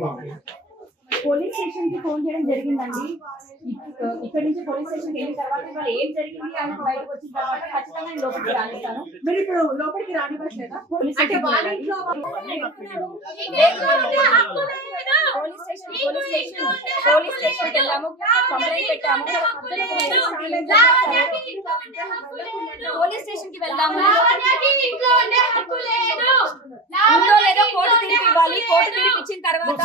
Có? Police స్టేషన్కి phone చేయడం జరిగిందండి. ఇక్- ఇక్కడ నుంచి పోలీస్ స్టేషన్కి వెళ్ళిన తర్వాత ఇవాళ ఏం జరిగింది అని బయటకు వచ్చిన తర్వాత ఖచ్చితంగా నేను లోపలికి రానిస్తాను. మీరు ఇప్పుడు లోపలికి రానివ్వట్లేదా? పోలీస్ స్టేషన్కి ఇంట్లో police station police station police స్టేషన్కి వెళ్ళాము. కంప్లైంట్ పెట్టాము. పోలీస్ స్టేషన్కి వెళ్దాము ఉందో లేదో. కోర్టు తీర్పు ఇవ్వాలి. కోర్టు తీర్పు ఇచ్చిన తర్వాత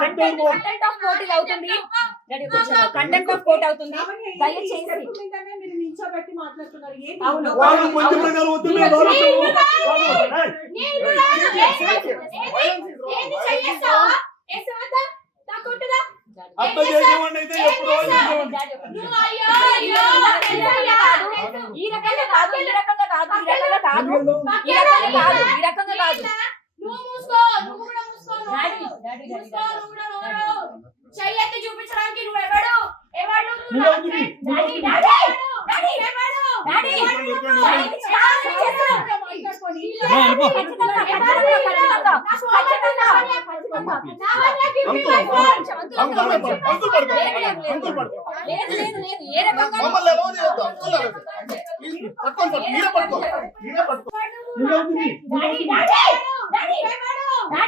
కంటెంట్ ఆఫ్ కోర్టు అవుతుంది కంటెంట్ ఆఫ్ కోర్ట్ అవుతుంది దయచేసి ఈ రకంగా కాదు ఈ రకంగా కాదు ఈ రకంగా కాదు ఈ రకంగా కాదు ఈ రకంగా కాదు నువ్వు మూసుకో నువ్వు కూడా మూసుకో డాడీ డాడీ డాడీ మూసుకో నువ్వు కూడా నోరు చెయ్యెత్తి చూపించడానికి నువ్వు ఎవడు ఎవడు? డాడీ డాడీ డాడీ ఎవడు డాడీ. ప్లీజ్, పట్టుకోండి, పట్టుకోండి, మీరే పట్టుకో, మీరే పట్టుకో. నువ్వు ఎవరివి? డాడీ డాడీ డాడీ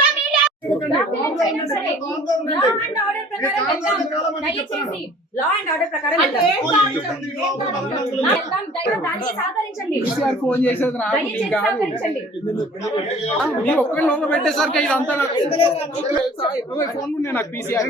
ఫోన్ చేసేది మీరు ఒక్కరి లోపల పెట్టేసరికి ఇదంతా నాకు ఫోన్ నాకు పీసీఆర్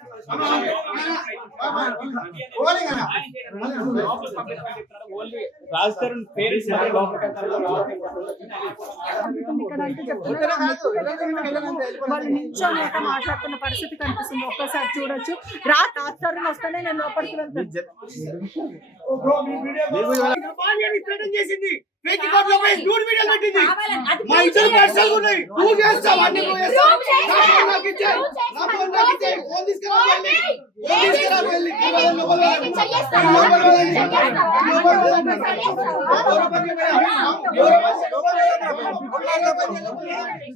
రాజ్ తరుణ్ పేరెంట్స్ వాళ్ళు మాట్లాడుతున్న పరిస్థితి కనిపిస్తుంది. ఒక్కసారి చూడొచ్చు. రా తాత్సారిని వస్తేనే నేను లోపలికి వెళ్తాను. చేసింది. ఫేక్ అకౌంట్లో పోయి న్యూడ్ వీడియోలు పెట్టింది. కావాలని అది మా ఇద్దరు పర్సనల్ ఉన్నాయి. నువ్వు చేస్తావు? అన్ని నువ్వు చేస్తావు? నా ఫోన్ నాకు ఇచ్చే నా ఫోన్ నాకు ఇచ్చే ఫోన్ తీసుకురా వెళ్ళి ఫోన్ తీసుకురా వెళ్ళి కేవలం లోపల వెళ్ళండి. లోపల వెళ్ళండి. లోపల వెళ్ళండి. లోపల వెళ్ళండి. లోపల వెళ్ళండి.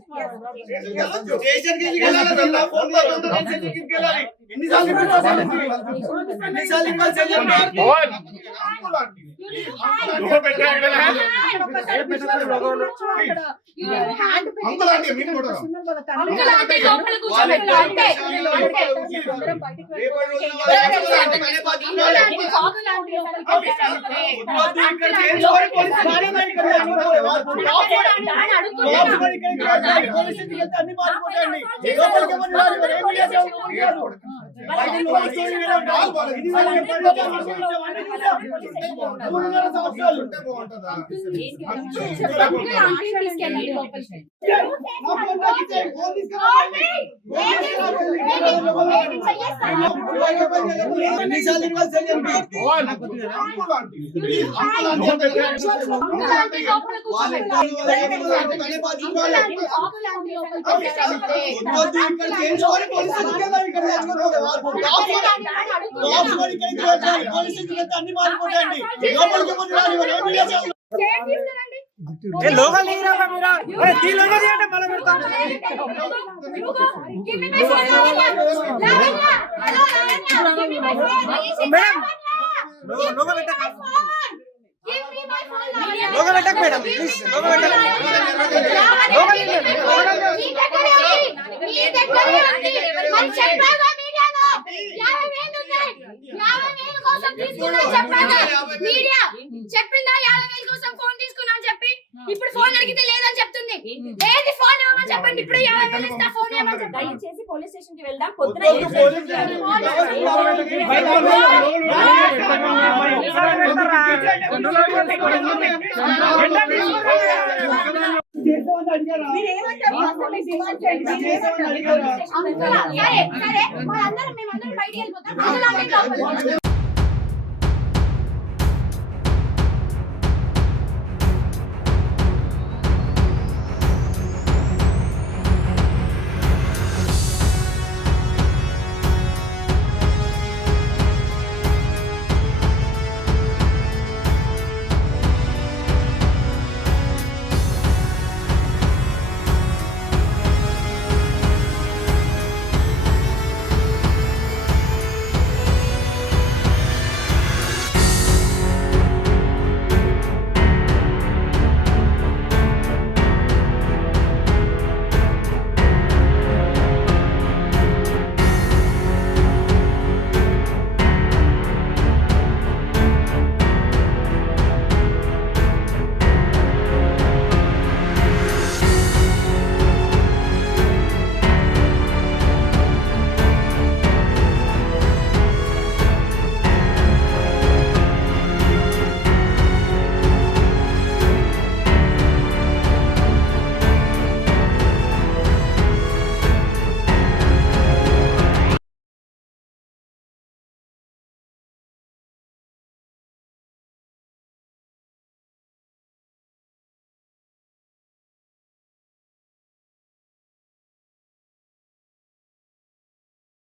స్టేషన్కి వెళ్ళాలి నా ఫోన్లో ఉంది, స్టేషన్కి వెళ్ళాలి ఎన్నిసార్లు ఇప్పించాలి ఎన్నిసార్లు ఇవ్వాలి చెల్లెమ్మ? హ్యాండ్ అంకుల్ ఆంటీ, మీరు కూడా రా. వాళ్ళ తండ్రి అంకుల్ ఆంటీ లోపల కూర్చోండి అంతే అంతే అందరం బయటికి రేపటి వెళ్తాం. రోజున అంకుల్ ఆంటీ, ఇది కాదు లాంటి వద్దు, ఇక్కడ చేయించుకొని పోలీసు బాగానే ఉంది, ఇక్కడ చేయించుకోవాలి. లోపలికి అన్ని మారిపోతాయండి లోపలికి ఎవరు రారు, ఎవరు ఏం చేసావు? ఏ లోకల్ లీడర్ రా మీరు అరే తీ లోకల్ తీయండి మళ్ళీ పెడతాం Give me my phone, Lavanya. Lavanya. Hello, Lavanya. Give me my phone. Is it Madam. Lavanya? Logo logo పెట్టక Give me my phone, Lavanya. Logo పెట్టక మేడం ప్లీజ్ లోగో పెట్టక లోగో లీడర్ మీ దగ్గరే ఉంది. మీ దగ్గరే ఉంది. మరి చెప్పాగా మీడియాలో. యాభై వేలు ఉన్నాయి. యాభై వేలు కోసం తీసుకున్నా చెప్పాగా. మీడియా చెప్పిందా యాభై వేలు కోసం ఫోన్ తీసుకున్నా అని చెప్పి ఇప్పుడు ఫోన్ అడిగితే లేదని చెప్తుంది ఏది ఫోన్ ఇవ్వమని చెప్పండి ఇప్పుడు యాభై వేలు ఇస్తా ఫోన్ ఇవ్వమని చెప్పండి దయచేసి పోలీస్ స్టేషన్కి వెళ్దాం పొద్దున సరే సరే మనందరం మేమందరం బయటికి వెళ్ళిపోతాం